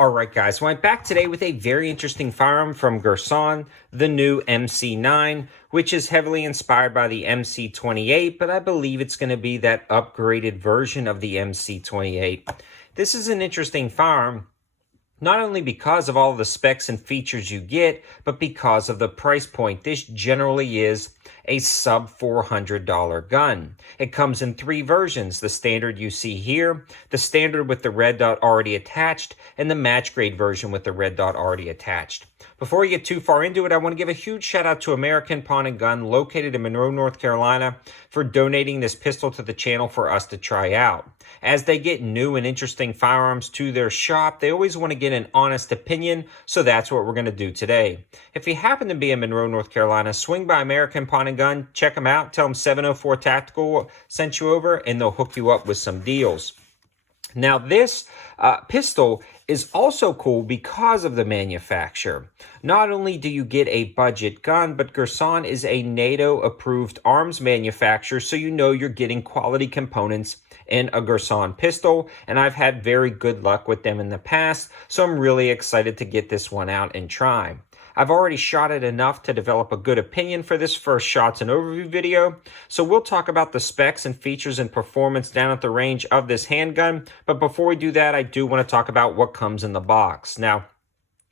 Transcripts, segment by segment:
Alright guys, well I'm back today with a very interesting firearm from Girsan, the new MC9, which is heavily inspired by the MC28, but I believe it's going to be that upgraded version of the MC28. This is an interesting firearm, not only because of all the specs and features you get, but because of the price point. This generally is a sub $400 gun. It comes in three versions: the standard you see here, the standard with the red dot already attached, and the match grade version with the red dot already attached. Before we get too far into it, I want to give a huge shout out to American Pawn & Gun, located in Monroe, North Carolina, for donating this pistol to the channel for us to try out. As they get new and interesting firearms to their shop, they always want to get an honest opinion, so that's what we're going to do today. If you happen to be in Monroe, North Carolina, swing by American Pawn & Gun, check them out, tell them 704 Tactical sent you over, and they'll hook you up with some deals. Now, this pistol is also cool because of the manufacturer. Not only do you get a budget gun, but Girsan is a NATO-approved arms manufacturer, so you know you're getting quality components in a Girsan pistol, and I've had very good luck with them in the past, so I'm really excited to get this one out and try. I've already shot it enough to develop a good opinion for this first shots and overview video, so we'll talk about the specs and features and performance down at the range of this handgun. But before we do that, I do want to talk about what comes in the box. Now,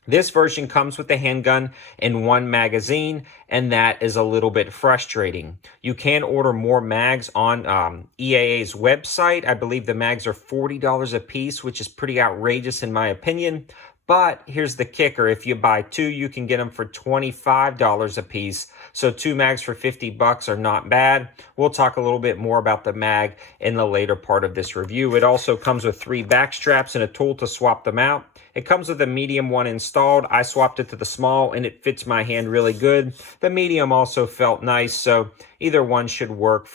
this version comes with the handgun in one magazine, and that is a little bit frustrating. You can order more mags on EAA's website. I believe the mags are $40 a piece, which is pretty outrageous in my opinion. But here's the kicker: if you buy two, you can get them for $25 a piece. So two mags for 50 bucks are not bad. We'll talk a little bit more about the mag in the later part of this review. It also comes with 3 back straps and a tool to swap them out. It comes with a medium one installed. I swapped it to the small and it fits my hand really good. The medium also felt nice, so either one should work.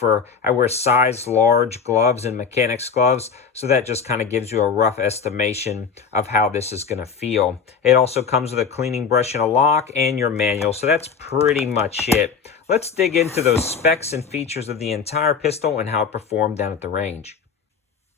I wear size large gloves and mechanics gloves, so that just kind of gives you a rough estimation of how this is going to feel. It also comes with a cleaning brush and a lock and your manual, so that's pretty much it. Let's dig into those specs and features of the entire pistol and how it performed down at the range.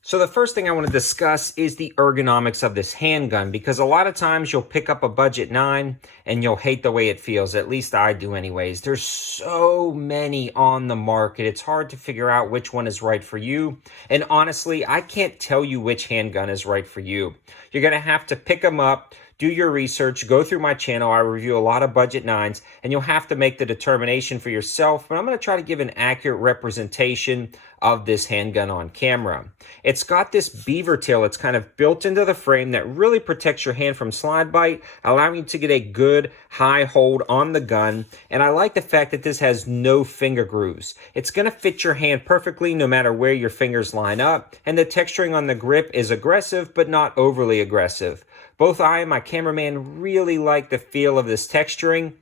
So the first thing I want to discuss is the ergonomics of this handgun, because a lot of times you'll pick up a budget 9 and you'll hate the way it feels. At least I do anyways. There's so many on the market. It's hard to figure out which one is right for you. And honestly, I can't tell you which handgun is right for you. You're going to have to pick them up, do your research, go through my channel. I review a lot of budget 9s, and you'll have to make the determination for yourself. But I'm going to try to give an accurate representation of this handgun on camera. It's got this beaver tail. It's kind of built into the frame that really protects your hand from slide bite, allowing you to get a good high hold on the gun. And I like the fact that this has no finger grooves. It's going to fit your hand perfectly no matter where your fingers line up. And the texturing on the grip is aggressive, but not overly aggressive. Both I and my cameraman really like the feel of this texturing.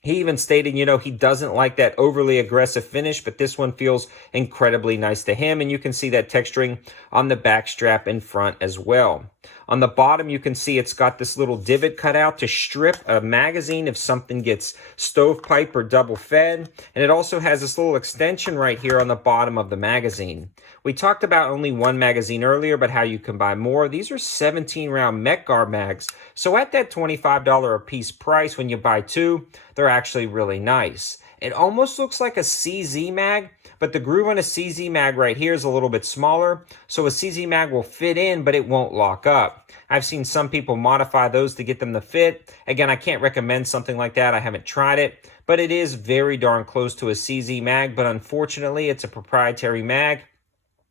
He even stated, he doesn't like that overly aggressive finish, but this one feels incredibly nice to him. And you can see that texturing on the back strap in front as well. On the bottom, you can see it's got this little divot cut out to strip a magazine if something gets stovepipe or double fed. And it also has this little extension right here on the bottom of the magazine. We talked about only one magazine earlier, but how you can buy more. These are 17-round Met Guard mags. So at that $25 a piece price, when you buy two, they're actually really nice. It almost looks like a CZ mag, but the groove on a CZ mag right here is a little bit smaller, so a CZ mag will fit in, but it won't lock up. I've seen some people modify those to get them to fit. Again, I can't recommend something like that. I haven't tried it, but it is very darn close to a CZ mag, but unfortunately, it's a proprietary mag.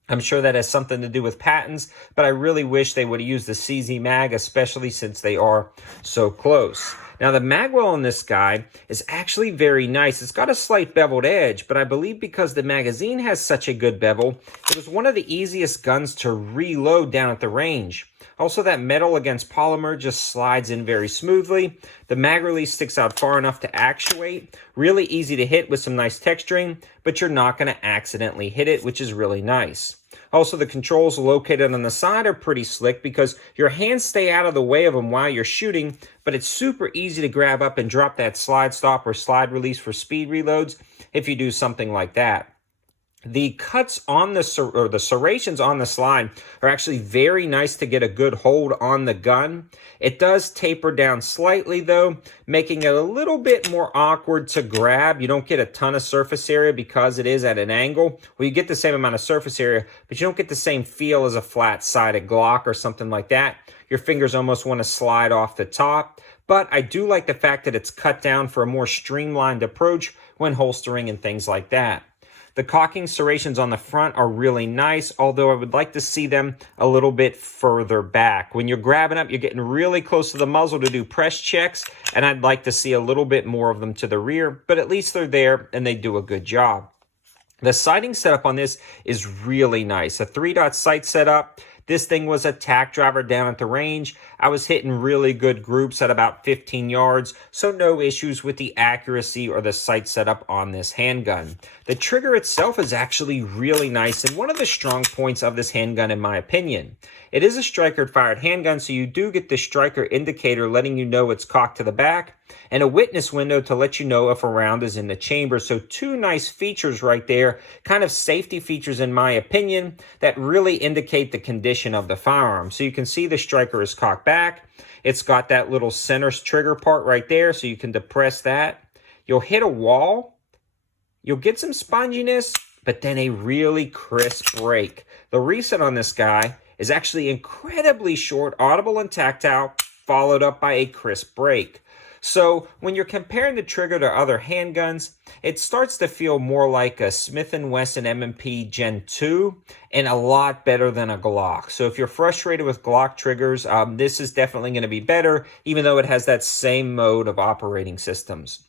I'm sure that has something to do with patents, but I really wish they would have used the CZ mag, especially since they are so close. Now, the magwell on this guy is actually very nice. It's got a slight beveled edge, but I believe because the magazine has such a good bevel, it was one of the easiest guns to reload down at the range. Also, that metal against polymer just slides in very smoothly. The mag release sticks out far enough to actuate. Really easy to hit with some nice texturing, but you're not going to accidentally hit it, which is really nice. Also, the controls located on the side are pretty slick because your hands stay out of the way of them while you're shooting, but it's super easy to grab up and drop that slide stop or slide release for speed reloads if you do something like that. The cuts on the serrations on the slide are actually very nice to get a good hold on the gun. It does taper down slightly though, making it a little bit more awkward to grab. You don't get a ton of surface area because it is at an angle. Well, you get the same amount of surface area, but you don't get the same feel as a flat-sided Glock or something like that. Your fingers almost want to slide off the top. But I do like the fact that it's cut down for a more streamlined approach when holstering and things like that. The cocking serrations on the front are really nice, although I would like to see them a little bit further back. When you're grabbing up, you're getting really close to the muzzle to do press checks, and I'd like to see a little bit more of them to the rear, but at least they're there and they do a good job. The sighting setup on this is really nice. A 3-dot sight setup. This thing was a tack driver down at the range. I was hitting really good groups at about 15 yards, so no issues with the accuracy or the sight setup on this handgun. The trigger itself is actually really nice and one of the strong points of this handgun in my opinion. It is a striker-fired handgun, so you do get the striker indicator letting you know it's cocked to the back, and a witness window to let you know if a round is in the chamber. So two nice features right there, kind of safety features in my opinion, that really indicate the condition of the firearm. So you can see the striker is cocked back. It's got that little center trigger part right there, so you can depress that. You'll hit a wall. You'll get some sponginess, but then a really crisp break. The reset on this guy is actually incredibly short, audible and tactile, followed up by a crisp break. So when you're comparing the trigger to other handguns, it starts to feel more like a Smith & Wesson M&P Gen 2 and a lot better than a Glock. So if you're frustrated with Glock triggers, this is definitely going to be better, even though it has that same mode of operating systems.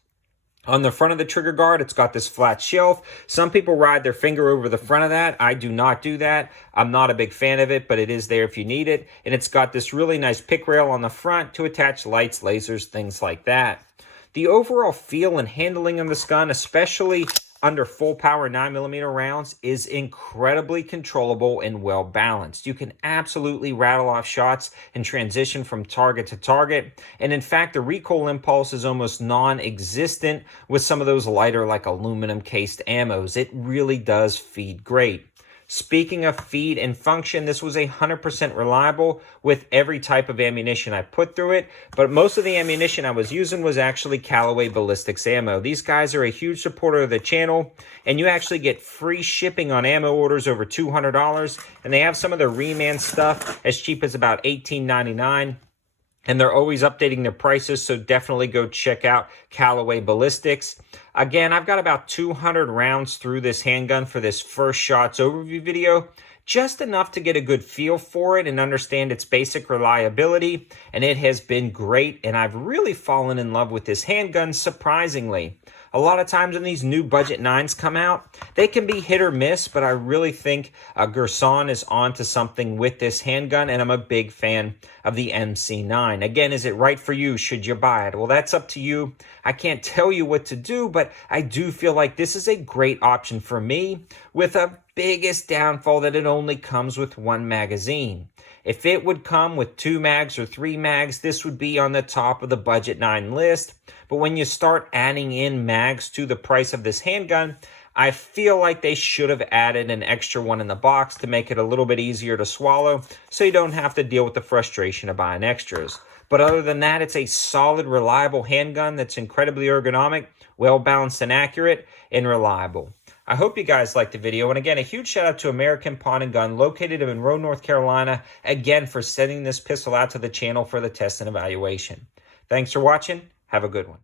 On the front of the trigger guard, it's got this flat shelf. Some people ride their finger over the front of that. I do not do that. I'm not a big fan of it, but it is there if you need it. And it's got this really nice pick rail on the front to attach lights, lasers, things like that. The overall feel and handling of this gun, especially under full power 9mm rounds, is incredibly controllable and well balanced. You can absolutely rattle off shots and transition from target to target. And in fact, the recoil impulse is almost non-existent with some of those lighter, like aluminum cased ammos. It really does feed great. Speaking of feed and function, this was 100% reliable with every type of ammunition I put through it, but most of the ammunition I was using was actually Callaway Ballistics ammo. These guys are a huge supporter of the channel, and you actually get free shipping on ammo orders over $200, and they have some of the Reman stuff as cheap as about $18.99. And they're always updating their prices, so definitely go check out Callaway Ballistics. Again, I've got about 200 rounds through this handgun for this first shots overview video. Just enough to get a good feel for it and understand its basic reliability. And it has been great, and I've really fallen in love with this handgun, surprisingly. A lot of times when these new budget 9s come out, they can be hit or miss, but I really think Girsan is onto something with this handgun, and I'm a big fan of the MC9. Again, is it right for you? Should you buy it? Well, that's up to you. I can't tell you what to do, but I do feel like this is a great option for me, with a biggest downfall that it only comes with one magazine. If it would come with 2 mags or 3 mags, this would be on the top of the budget 9 list. But when you start adding in mags to the price of this handgun, I feel like they should have added an extra one in the box to make it a little bit easier to swallow, so you don't have to deal with the frustration of buying extras. But other than that, it's a solid, reliable handgun that's incredibly ergonomic, well-balanced and accurate, and reliable. I hope you guys liked the video. And again, a huge shout out to American Pawn and Gun, located in Monroe, North Carolina, again, for sending this pistol out to the channel for the test and evaluation. Thanks for watching. Have a good one.